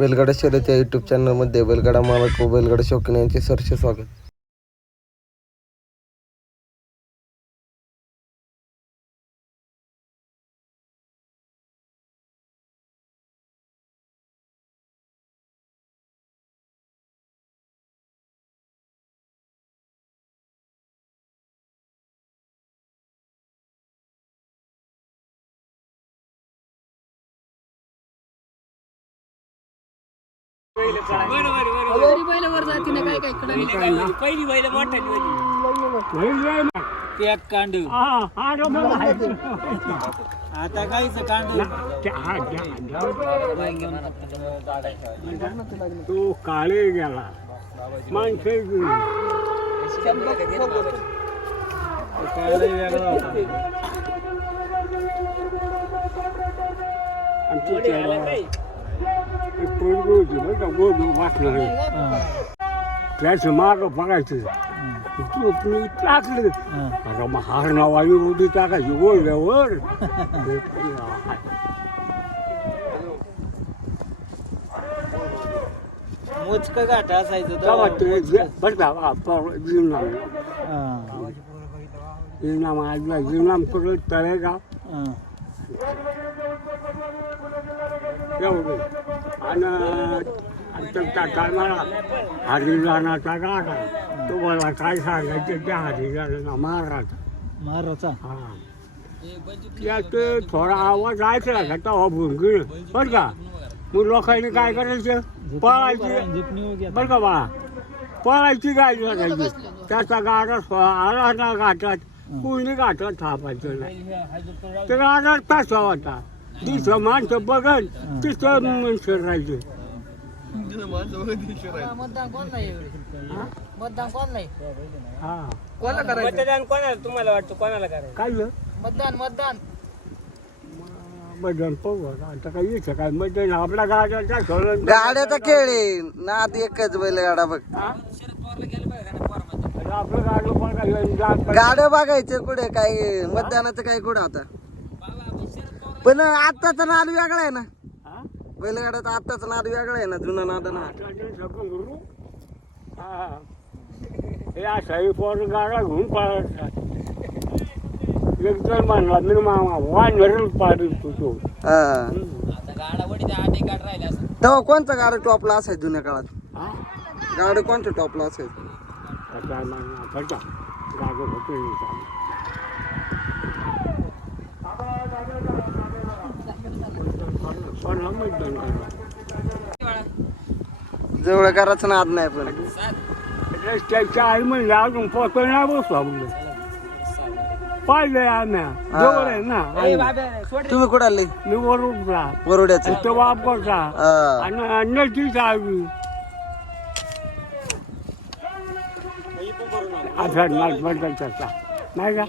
बैलगाडा शर्यत या युट्यूब चॅनलमध्ये बैलगाडा मालक व बैलगाडा शौकीन यांचे सरसे स्वागत. घरी बैल वर जाती ना काय काय कडा पहिली बैल मोठाली होती ते एक कांडू. आता काहीच कांडू. तो काळे गेला. माणसे वेगळा होता त्याचं माग बघायचं मी टाकलं आता मग हार नावाई उडी टाकायची गोळ्यावर मोजक घाट असायचं. बरं का जीवनाम जीवनाम करून तळेगाव. एवढं. आणि त्या टायमाला हरिजानाचा गाडा तो मला काय सांगायचं त्या हरिजाना महाराज. महाराजा. हा. त्यात थोडा आवाज ऐकला का तेव्हा भुंगीळ. बरं का? मग लोकांनी काय करायचं? पळायची. बरं का बा? पळायची गाडी लागायची त्याचा गाडा आला ना घाटात. कुणी घाटात थापायचं नाही. ते गाडा तासा होता. तिथं माणसं बघल तिथं मनुष्य राहायचं मतदान कोण नाही मतदान कोण नाही? हा. मतदान कोणाला तुम्हाला वाटतं कोणाला करायचं? काय झालं? मतदान मतदान. पाहू आता. आता काय? आपला सोडून आहे. नाद एकच बैलगाडा बघ आपलं गाडलं पण काय जात पण- गाड्या बघायचे कुठे काय मतदानाचं काय कुठं आता? पण आत्ताचा नाद वेगळा आहे ना. हा? बैलगाड्याचा आत्ताचा नाद वेगळा आहे ना जुना नाद ना. आता ते सगळं करू. हा. हे पोर गाडा घेऊन पळतात एक जण म्हणला मी मामा वानर पाडील तुझो हा. तेव्हा कोणता गाडा टॉपला असायचं जुन्या काळात? हा? गाडं कोणतं टॉपला असायचं? आता गाडं हे काम. पण मतदान करा. जवळ करायचं नाद नाही पण. रस्त्याच्या आई म्हणलं अजून पोहोचतो नाही बसलो आपलं पाहिलंय आम्ही. जवळ आहे ना. तुम्ही कुठं आले? मी वरुडला वरोड्याचं. तो वापरता हा. आणि आवी त्याचा नाही का?